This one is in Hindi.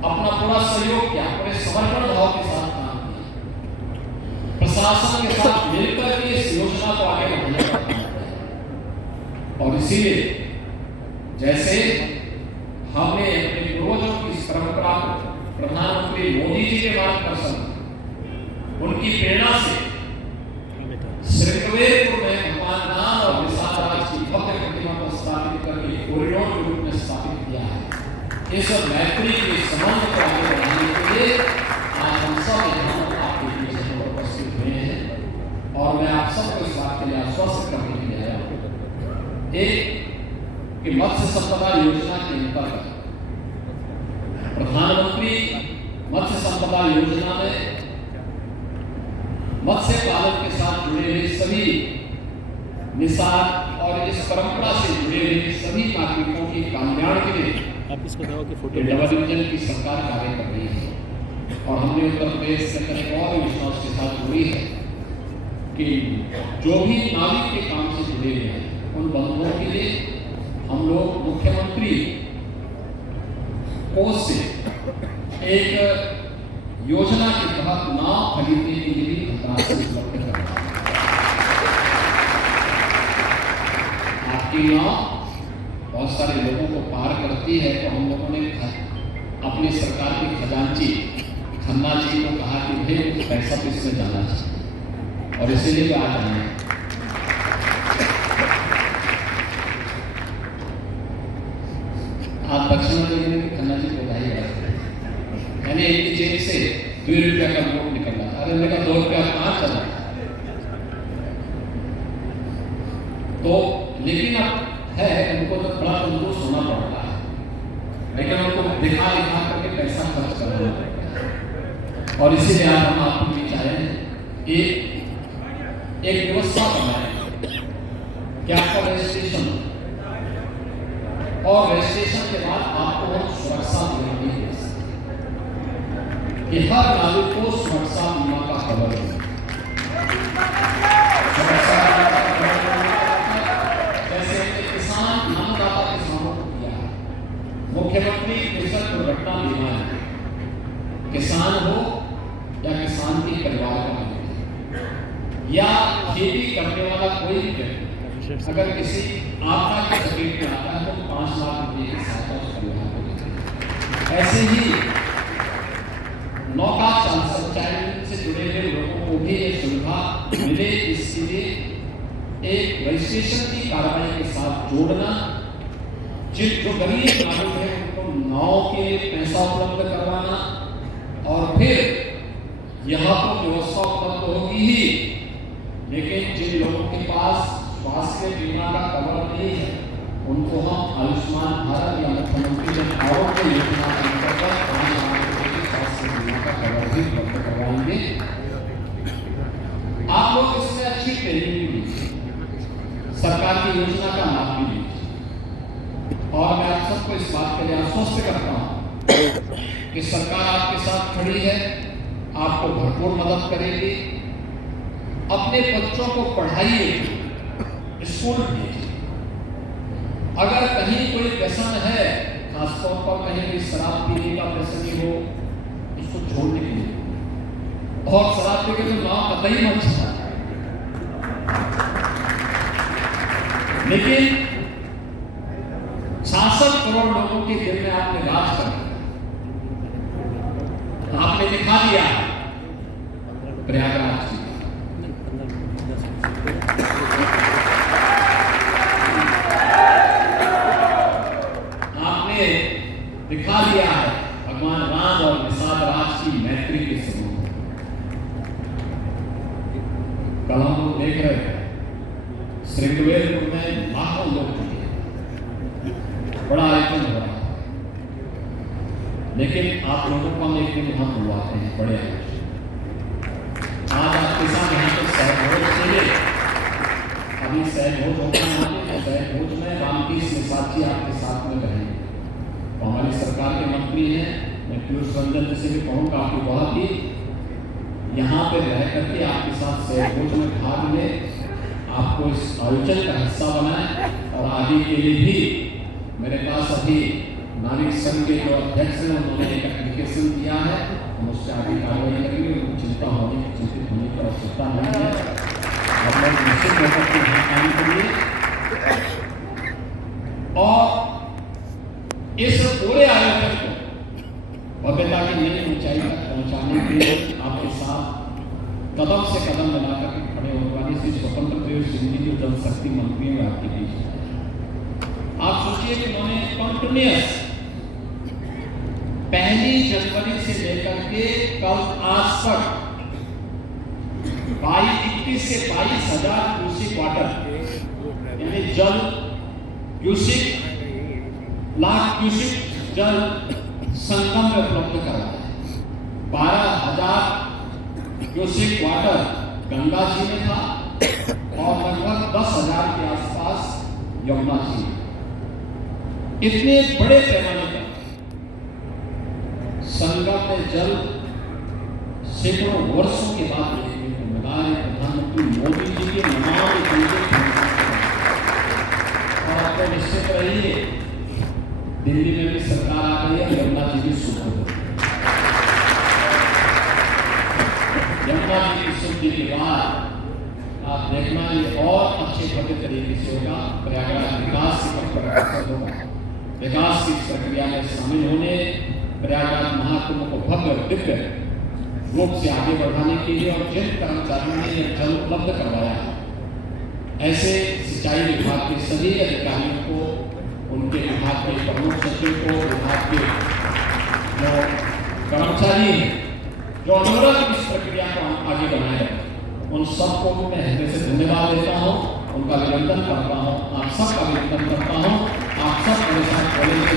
अपना पूरा सहयोग किया, पूरे समर्पण भाव के साथ काम किया, प्रशासन के साथ मिलकर के इस योजना को आगे बढ़ाने का काम किया। और इसीलिए जैसे हमने अपने पूर्वजों की इस परंपरा को प्रधानमंत्री मोदी जी के मार्गदर्शन, उनकी प्रेरणा से श्रृंगवेरपुर में भगवान राम और विशालराज की भव्य प्रतिमा को स्थापित करके कॉरिडोर के रूप में स्थापित किया है। इस मैत्री के संबंध को आगे बढ़ाने के लिए आज हम सब यहाँ आपके बीच उपस्थित हुए हैं और मैं आप सबको इस बात के लिए आश्वस्त करने के लिए आया हूँ। एक कि मत्स्य संपदा योजना के अंतर्गत प्रधानमंत्री मत्स्य संपदा योजना में मत्स्य पालन के साथ जुड़े हुए सभी निषाद और इस परंपरा से जुड़े हुए सभी नागरिकों की कल्याण के लिए आप इसको दबाओ कि फोटो डबल इंजन की सरकार कार्य कर रही है। और हमने उत्तर प्रदेश से कई और योजनाओं के साथ जुड़ी है कि जो भी नाविक के काम से जुड़े हुए हैं उन बंधुओं के लिए हम लोग मुख्यमंत्री कोष से एक योजना के तहत नाव खरीदने के लिए भी धनराशि उपलब्ध कर रहे हैं। आपकी नाव बहुत सारे लोगों को पार करती है, तो हम लोगों ने अपनी सरकार के खजांची खन्ना जी को कहा कि भाई कुछ पैसा तो इसमें जाना चाहिए और इसीलिए भी आज आए हैं। आप दक्षिण देने की खन्ना जी को बधाई है। मैंने इनकी जेब से 2 रुपया का नोट निकला, अरे मेरा 2 रुपया कहाँ चला। तो लेकिन अब है उनको तो बड़ा तंदुरुस्त होना पड़ता है, लेकिन उनको दिखा दिखा करके पैसा खर्च करना पड़ता है। और इसीलिए आज हम आपको भी चाहे एक व्यवस्था बनाए कि आपका रजिस्ट्रेशन और रजिस्ट्रेशन के बाद आपको हम सुरक्षा बीमा भी दे सकते कि हर नागरिक को सुरक्षा बीमा का कवर है। जैसे किसान अन्नदाता किसानों को दिया है मुख्यमंत्री कृषक दुर्घटना बीमा है, किसान हो या किसान के परिवार का या खेती करने वाला कोई भी व्यक्ति अगर किसी आपदा के चपेट में आता है तो 5 लाख रुपए की सहायता उस परिवार को देते हैं। ऐसे ही नौका संचालन से जुड़े हुए लोगों को भी ये सुविधा मिले, इसके लिए एक रजिस्ट्रेशन की कार्रवाई के साथ जोड़ना, जो गरीब नागरिक है उनको नाव के पैसा उपलब्ध करवाना और फिर यहाँ तो व्यवस्था उपलब्ध होगी ही, लेकिन जिन लोगों के पास स्वास्थ्य बीमा का कवर नहीं है उनको हम आयुष्मान भारत या मुख्यमंत्री जन आरोग्य योजना के अंतर्गत 5 लाख रुपए की स्वास्थ्य बीमा का कवर भी उपलब्ध करवाएंगे। आप लोग इससे अच्छी ट्रेनिंग भी लीजिए, सरकार की योजना का लाभ भी लीजिए और मैं आप सबको इस बात के लिए आश्वस्त करता हूँ कि सरकार आपके साथ खड़ी है, आपको भरपूर मदद करेगी। अपने बच्चों को पढ़ाइए, स्कूल भेजिए। अगर कहीं कोई व्यसन है, खासतौर पर कहीं भी शराब पीने का व्यसन हो, उसको छोड़ने के लिए और शराब पी के तो नाम कतई मत चला। लेकिन 66 करोड़ लोगों के दिल में आपने राज कर आपने दिखा दिया प्रयागराज की। आपने दिखा दिया है भगवान राम और विशालराज की मैत्री के संबंध। कल हम लोग देख रहे हैं श्रृंगवेरपुर में लाखों लोग जुटे, बड़ा आयोजन हो रहा है, लेकिन आप लोगों को हम एक दिन हम बुलाते हैं बड़े आयोजन। आज आपके साथ यहाँ पे सहभोज चले, अभी सहभोज होगा यहाँ पे, सहभोज में रामकृष्ण निषाद जी आपके साथ में रहेंगे। तो हमारी सरकार के मंत्री हैं, मैं पीयूष रंजन जी से भी कहूँगा आपकी बहुत ही यहाँ पे रह करके आपके साथ सहभोज में भाग ले, आपको इस आयोजन का हिस्सा बनाए और आगे के लिए भी मेरे पास अभी नारी संघ के जो अध्यक्ष हैं उन्होंने एक एप्लीकेशन दिया है, हम उससे आगे कार्रवाई करेंगे। चिंतित होने की आवश्यकता नहीं है। आप लोग निश्चित होकर के यहाँ काम करिए और इस पूरे आयोजन को भव्यता की नई ऊंचाई तक पहुंचाने के लिए आपके साथ कदम से कदम मिलाकर के खड़े होने वाली श्री स्वतंत्र देव सिंह जी जो जल शक्ति मंत्री हैं आपके बीच में। आप सोचिए कि उन्होंने कंटिन्यूअस 1 जनवरी से लेकर के कल आज तक 21 से 22,000 क्यूसिक वाटर यानी जल क्यूसिक लाख क्यूसिक जल संगम में उपलब्ध कराया है। 12,000 क्यूसिक वाटर गंगा जी में था और लगभग 10,000 के आसपास यमुना जी में। इतने बड़े पैमाने पर संगम में जल सैकड़ों वर्षों के बाद देखने को मिला है। प्रधानमंत्री मोदी जी के नमामि गंगे और आपको निश्चित रहिए दिल्ली में भी सरकार आ गई है, यमुना जी की शुद्ध हो गई। यमुना जी की शुद्धि के बाद आप देखना ये और अच्छे भव्य तरीके से होगा। प्रयागराज विकास की प्रक्रिया होगा। विकास की प्रक्रिया में शामिल होने प्रयागराज महाकुंभ को भव्य दिव्य रूप से आगे बढ़ाने के लिए और जिन कर्मचारियों ने यह जल उपलब्ध करवाया है, ऐसे सिंचाई विभाग के सभी अधिकारियों को, उनके विभाग के प्रमुख सचिव को, विभाग के जो कर्मचारी हैं जो अनवरत इस प्रक्रिया को आगे बढ़ाए, उन सबको मैं हृदय से धन्यवाद देता हूँ, उनका अभिनंदन करता हूँ, आप सबका अभिनंदन करता हूँ। आप सब मेरे साथ